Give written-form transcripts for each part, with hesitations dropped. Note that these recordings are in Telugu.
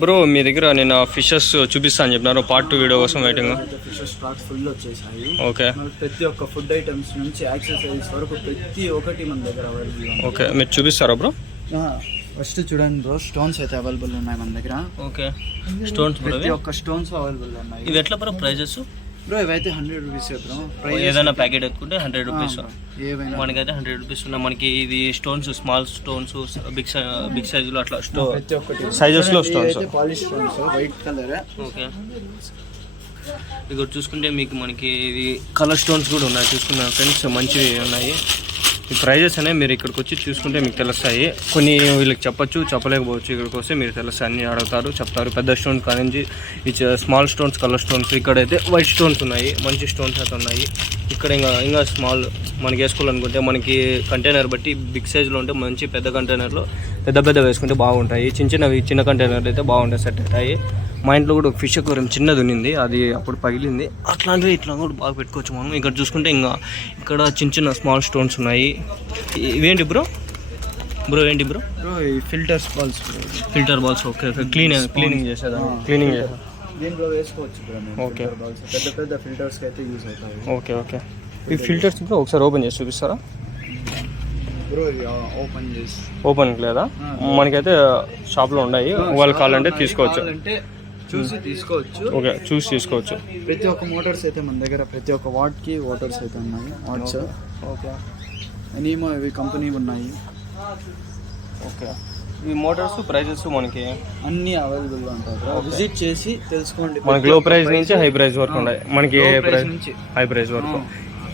బ్రో మీ దగ్గర నేను ఫిషెస్ చూపిస్తాను చెప్పినారు పార్ట్ 2 వీడియో కోసం వెయిటింగ్. ఫిషెస్ స్టాక్స్ ఫుల్ వచ్చేసాయి. ఓకే. ప్రతి ఒక్క ఫుడ్ ఐటమ్స్ నుంచి యాక్సెసరీస్ వరకు ప్రతి ఒక్కటి మన దగ్గర అవైలబుల్. ఓకే మీరు చూపిస్తారా బ్రో? ఫస్ట్ చూడండి బ్రో, స్టోన్స్ అయితే అవైలబుల్ ఉన్నాయి మన దగ్గర. ఓకే స్టోన్స్ ప్రతి ఒక్క స్టోన్స్ అవైలబుల్ ఉన్నాయి. ఇవి ఎట్లా బ్రో ప్రైజెస్? బ్రో ఇవైతే 100 రూపీస్ బ్రో. ఏదైనా ప్యాకెట్ ఎత్తుకుంటే 100 రూపీస్. ఏవైనా మనకైతే 100 రూపీస్ ఉన్నాయి. మనకి ఇది స్టోన్స్ స్మాల్ స్టోన్స్ బిగ్ సైజులో అట్లా ప్రతి ఒక్కటి సైజెస్లో stones. Polish stones white colour. Okay ఇక్కడ చూసుకుంటే మీకు మనకి ఇది కలర్ స్టోన్స్ కూడా ఉన్నాయి. చూసుకున్నాను ఫ్రెండ్స్, మంచివి ఉన్నాయి. ఈ ప్రైజెస్ అనేవి మీరు ఇక్కడికి వచ్చి చూసుకుంటే మీకు తెలుస్తాయి. కొన్ని వీళ్ళకి చెప్పచ్చు, చెప్పలేకపోవచ్చు. ఇక్కడికి వస్తే మీరు తెలుస్తాయి, అన్నీ అడుగుతారు, చెప్తారు. పెద్ద స్టోన్ కానించి స్మాల్ స్టోన్స్, కలర్ స్టోన్స్. ఇక్కడైతే వైట్ స్టోన్స్ ఉన్నాయి, మంచి స్టోన్స్ అయితే ఉన్నాయి. ఇక్కడ ఇంకా స్మాల్ మనకి వేసుకోవాలనుకుంటే మనకి కంటైనర్ బట్టి బిగ్ సైజులో ఉంటే మంచి పెద్ద కంటైనర్లో పెద్ద వేసుకుంటే బాగుంటాయి. చిన్న కంటైనర్లు అయితే బాగుంటాయి, సెట్ అవుతాయి. మా ఇంట్లో కూడా ఒక ఫిష్ అక్వేరియం చిన్నది ఉన్నింది, అది అప్పుడు పగిలింది. అట్లాంటివి ఇట్లా కూడా బాగా పెట్టుకోవచ్చు మనం. ఇక్కడ చూసుకుంటే ఇంకా ఇక్కడ చిన్న స్మాల్ స్టోన్స్ ఉన్నాయి. ఇవేంటి బ్రో? ఏంటి bro? Filters balls. Filter balls. Okay cleaning చేసేదా? క్లీనింగ్ చేసేదా? దీంట్లో వేసుకోవచ్చు బ్రో. ఓకే పెద్ద ఫిల్టర్స్ అయితే యూస్ అవుతాయి. ఓకే ఈ ఫిల్టర్స్ బ్రో ఒకసారి ఓపెన్ చేసి చూపిస్తారా బ్రో? ఓపెన్ లేదా? మనకైతే షాప్లో ఉన్నాయి, వాళ్ళు కావాలంటే తీసుకోవచ్చు. చూసి తీసుకోవచ్చు. ఓకే చూసి తీసుకోవచ్చు. ప్రతి ఒక్క మోటార్స్ అయితే మన దగ్గర ప్రతి ఒక్క వాట్కి వాటర్స్ అయితే ఉన్నాయి. వాట్స్. ఓకే ఎనీమో ఇవి కంపెనీ ఉన్నాయి. ఓకే ఈ మోటార్స్ ప్రైజెస్ మనకి అన్నీ అవైలబుల్గా ఉంటాయి. విజిట్ చేసి తెలుసుకోండి. మనకి లో ప్రైస్ నుంచి హై ప్రైస్ వరకు ఉన్నాయి. మనకి ఏ ప్రైస్ నుంచి హై ప్రైస్ వరకు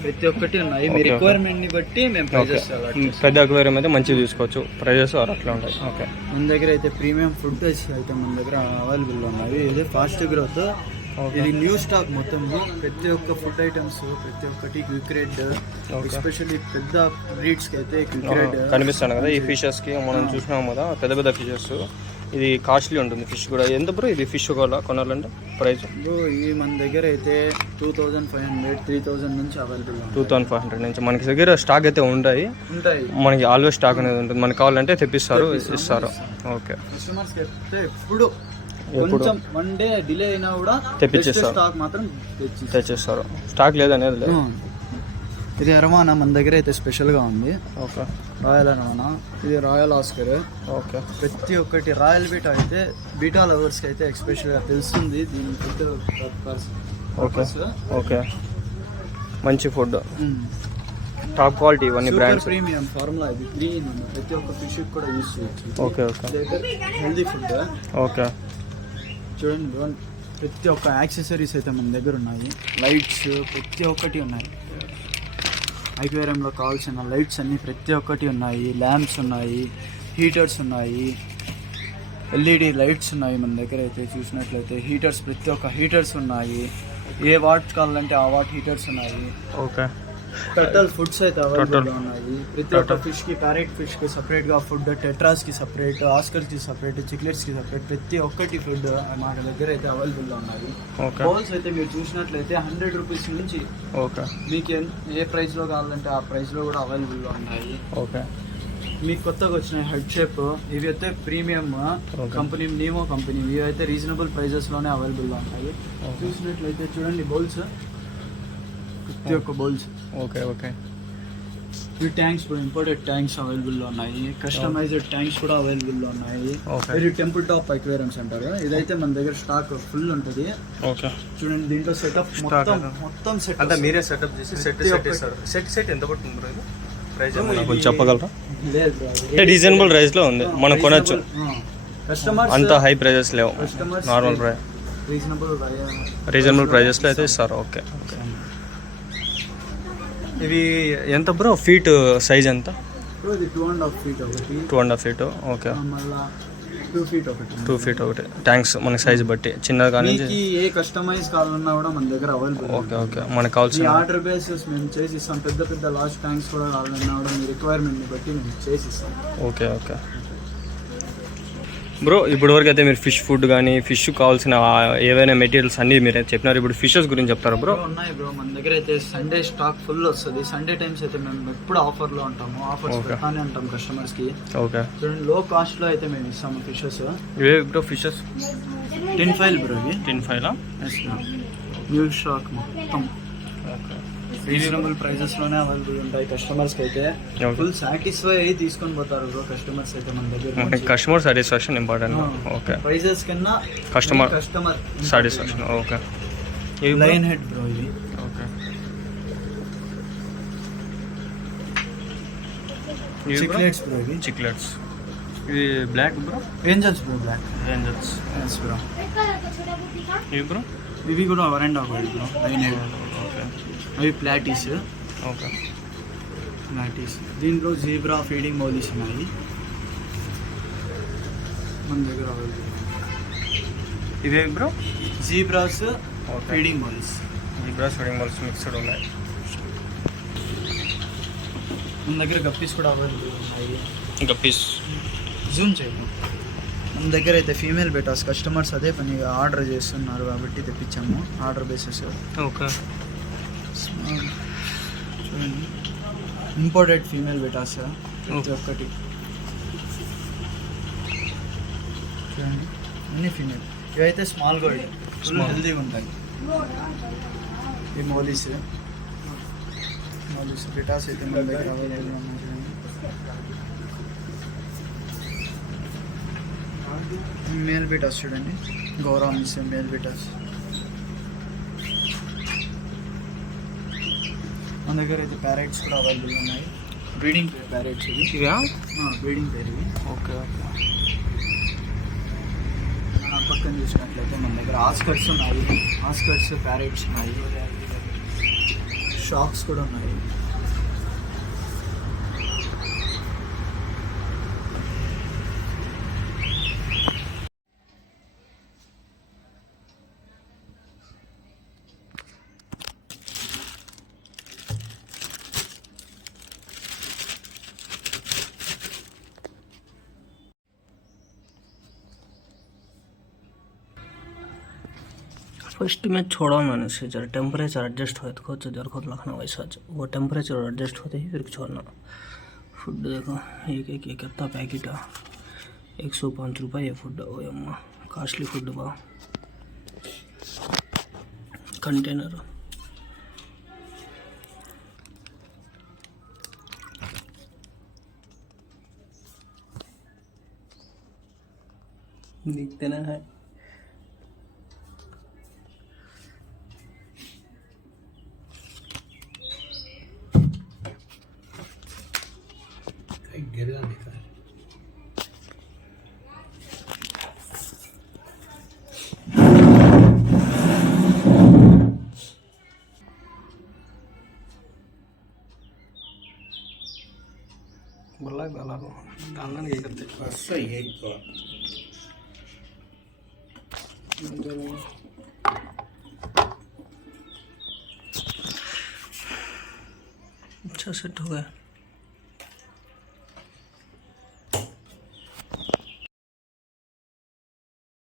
ప్రతి ఒక్కటి ఉన్నాయి. మీ రిక్వైర్మెంట్ ని బట్టి మేము ప్రైజెస్ పెద్ద అక్వేరియం అయితే మంచిగా తీసుకోవచ్చు. ప్రైజెస్ అట్లా ఉంటాయి. ఓకే మన దగ్గర అయితే ప్రీమియం ఫుడ్ అయితే మన దగ్గర అవైలబుల్ ఉన్నాయి. ఇది ఫాస్ట్ గ్రోత్. ఇది న్యూ స్టాక్ మొత్తం. ప్రతి ఒక్క ఫుడ్ ఐటమ్స్ ప్రతి ఒక్కటి క్విక్ రేట్. ఎస్పెషల్లీ పెద్ద బ్రీడ్స్కి అయితే క్విక్ రేట్ కనిపిస్తాను కదా. ఈ ఫిషెస్కి మనం చూసినాం కదా, పెద్ద ఫిషెస్. ఇది కాస్ట్లీ ఉంటుంది ఫిష్ కూడా. ఎంత బ్రో ఇది ఫిష్ కొనాలంటే ప్రైస్? బ్రో ఇది మన దగ్గర అయితే 2500 3000 నుంచి అవైలబుల్. 2500 నుంచి మనకి దగ్గర స్టాక్ అయితే ఉంటాయి. మనకి ఆల్వేస్ స్టాక్ అనేది ఉంటుంది. మనకి కావాలంటే తెప్పిస్తారు, ఇస్తారు. ఓకే కస్టమర్స్కి అయితే ఎప్పుడు కొంచెం వన్ డే డిలే అయినా కూడా తెప్పించేస్తారు. స్టాక్ మాత్రం తెచ్చేస్తారు. స్టాక్ లేదనేది లేదు. ఇది అరవానా మన దగ్గర అయితే స్పెషల్గా ఉంది. Okay royal arowana. ఇది రాయల్ ఆస్కర్. ఓకే ప్రతి ఒక్కటి రాయల్ బీటా అయితే బీటా లవర్స్కి అయితే ఎక్స్పెషల్గా తెలుస్తుంది దీని ఫుడ్. ఓకే మంచి ఫుడ్, టాప్ క్వాలిటీ. ఇవన్నీ బ్రాండ్స్ ప్రీమియం ఫార్ములా. ఇది గ్రీన్ ప్రతి ఒక్క ఫిష్ కూడా యూస్ చేయొచ్చు. Okay healthy food. ఓకే చూడండి ప్రతి ఒక్క యాక్సెసరీస్ అయితే మన దగ్గర ఉన్నాయి. లైట్స్ ప్రతి ఒక్కటి ఉన్నాయి. అక్వేరియంలో కావాల్సిన లైట్స్ అన్నీ ప్రతి ఒక్కటి ఉన్నాయి. ల్యాంప్స్ ఉన్నాయి, హీటర్స్ ఉన్నాయి, ఎల్ఈడి లైట్స్ ఉన్నాయి మన దగ్గర అయితే. చూసినట్లయితే హీటర్స్ ప్రతి ఒక్క హీటర్స్ ఉన్నాయి. ఏ వాట్ కావాలంటే ఆ వాట్ హీటర్స్ ఉన్నాయి. ఓకే టర్టల్ ఫుడ్స్ అయితే అవైలబుల్గా ఉన్నాయి. ప్రతి ఒక్క ఫిష్కి, ప్యారెట్ ఫిష్కి సపరేట్గా ఫుడ్, టెట్రాస్కి సపరేట్, ఆస్కర్స్కి సపరేట్, చిక్లెట్స్కి సపరేట్ ప్రతి ఒక్కటి ఫుడ్ మా దగ్గర అయితే అవైలబుల్గా ఉన్నాయి. బౌల్స్ అయితే మీరు చూసినట్లయితే 100 రూపీస్ నుంచి మీకు ఏ ప్రైస్లో కావాలంటే ఆ ప్రైస్లో కూడా అవైలబుల్గా ఉన్నాయి. ఓకే మీకు కొత్తగా వచ్చిన హెడ్ షేప్ ఇవి అయితే ప్రీమియం కంపెనీ, నీమో కంపెనీ. ఇవి అయితే రీజనబుల్ ప్రైజెస్లోనే అవైలబుల్గా ఉన్నాయి. చూసినట్లయితే చూడండి బౌల్స్, ప్రతి ఒక్క బౌల్స్. ఓకే ఈ ట్యాంక్స్ కూడా ఇంపోర్టెడ్ ట్యాంక్స్ అవైలబుల్లో ఉన్నాయి. కస్టమైజ్డ్ ట్యాంక్స్ కూడా అవైలబుల్లో ఉన్నాయి. ఇది టెంపుల్ టాప్ అక్వేరియంస్ అంటారు. ఇదైతే మన దగ్గర స్టాక్ ఫుల్ ఉంటుంది. చూడండి దీంట్లో సెటప్ మొత్తం సెట్ అంతా మీరే సెటప్ చేసి సెట్ ఎంత పడుతుంది ప్రైస్ కొంచెం చెప్పగలరా? రీజనబుల్ ప్రైస్ లో ఉంది, మనం కొనొచ్చు. కస్టమర్స్ అంత హై ప్రైజెస్ లేవు, నార్మల్ ప్రైస్, రీజనబుల్ ప్రైజెస్ లో అయితే ఇస్తారు. ఓకే ఇవి ఎంత బ్రో ఫీట్ సైజ్ ఎంత? 2.5 feet ఒకటి. 2.5 feet. ఓకే 2 feet ఒకటి. ట్యాంక్స్ మన సైజ్ బట్టి చిన్నది కానీ ఏ కస్టమైజ్ కావాలన్నా కూడా మన దగ్గర అవైలబుల్. ఓకే మనకు కావాల్సిన ఆర్డర్ బేసిస్ మేము చేసిస్తాం. పెద్ద లార్జ్ ట్యాంక్స్ కూడా కావాలన్నా కూడా మీ రిక్వైర్మెంట్ని బట్టి మేము చేసిస్తాం. ఓకే బ్రో ఇప్పుడు వరకు అయితే మీరు ఫిష్ ఫుడ్ కానీ ఫిష్ కావాల్సిన ఏవైనా మెటీరియల్స్ అన్నీ మీరు చెప్పినారు. ఇప్పుడు ఫిషెస్ గురించి చెప్తారా బ్రో? ఉన్నాయి బ్రో, మన దగ్గర అయితే సండే స్టాక్ ఫుల్ వస్తుంది. సండే టైమ్స్ అయితే మేము ఎప్పుడు ఆఫర్లో ఉంటాము, ఆఫర్స్ పెడతానే ఉంటాం కస్టమర్స్కి. ఓకే, చూడండి లో కాస్ట్లో అయితే మేము ఇస్తాము ఫిషెస్. ఇవే బ్రో ఫిషెస్? టిన్ ఫైల్ బ్రో, ఇవి టిన్ ఫైలా? న్యూ స్టాక్ మొత్తం ఓకే, రీజనబుల్ ప్రైజెస్లోనే అవైలబుల్ ఉంటాయి కస్టమర్స్కి అయితే. ఫుల్ సాటిస్ఫై అయ్యి తీసుకొని పోతారు బ్రో కస్టమర్స్ అయితే మన దగ్గర. Customer satisfaction important. Okay, prices కన్నా customer customer satisfaction. Okay, lion head bro ఇవి. ఓకే, చిక్లెట్స్ బ్రో, ఇవి చిక్లెట్స్. ఇది black bro? Angels bro, black angels. Yes bro. ఇవి బ్రో? ఇవి కూడా వరండా బ్రో, లైన్ హెడ్. ఓకే, అవి ప్లాటీస్. Okay, platies. దీంట్లో జీబ్రా ఫీడింగ్ మౌలీస్ ఉన్నాయి మన దగ్గర అవైలబుల్. ఇవే bro? Zebras okay, feeding mollies. Zebras feeding mollies mixed ఉన్నాయి. మన దగ్గర గప్పీస్ కూడా అవైలబుల్ ఉన్నాయి. ఇంకా పీస్ జూమ్ చేయము. మన దగ్గర అయితే ఫీమేల్ బెటాస్ కస్టమర్స్ అదే పనిగా ఆర్డర్ చేస్తున్నారు కాబట్టి తెప్పించాము ఆర్డర్ బేసిస్. ఓకే, చూడండి ఇంపోర్టెడ్ ఫీమేల్ బెటాస్ ప్రతి ఒక్కటి చూడండి, అన్ని ఫీమేల్. ఇవైతే స్మాల్ గోల్డ్, ఫుల్ హెల్తీగా ఉంటాయి. ఈ మౌలీస్ బెటాస్ అయితే మన దగ్గర అవైలబుల్ ఉన్నాయి. మేల్ బెటాస్ చూడండి, గౌరవ మిస్ మేల్ బెటాస్. మన దగ్గర అయితే ప్యారెట్స్ కూడా అవైలబుల్ ఉన్నాయి. బ్రీడింగ్ పేర్ ప్యారెట్స్ ఇవి. ఇవా? బ్రీడింగ్ పేర్ ఇవి. Okay, okay. పక్కన చూసినట్లయితే మన దగ్గర ఆస్కర్స్ ఉన్నాయి, ఆస్కర్స్ ప్యారెట్స్ ఉన్నాయి, షాక్స్ కూడా ఉన్నాయి. फर्स्ट में छोड़ा मैंने से जरा टेम्परेचर एडजस्ट हो तो खुद जर खुद रखना वैसा वो टेम्परेचर एडजस्ट होते ही फिर छोड़ना. फूड देखो एक एक कितना पैकेट है, 105 रुपये ये फूड. ओ अम्मा कास्टली फूड बा. कंटेनर दिखते ना है. गिरगा दिखा है. बोला डाला को डालना नहीं करते बस सही है तो. अच्छा सेट हो गया.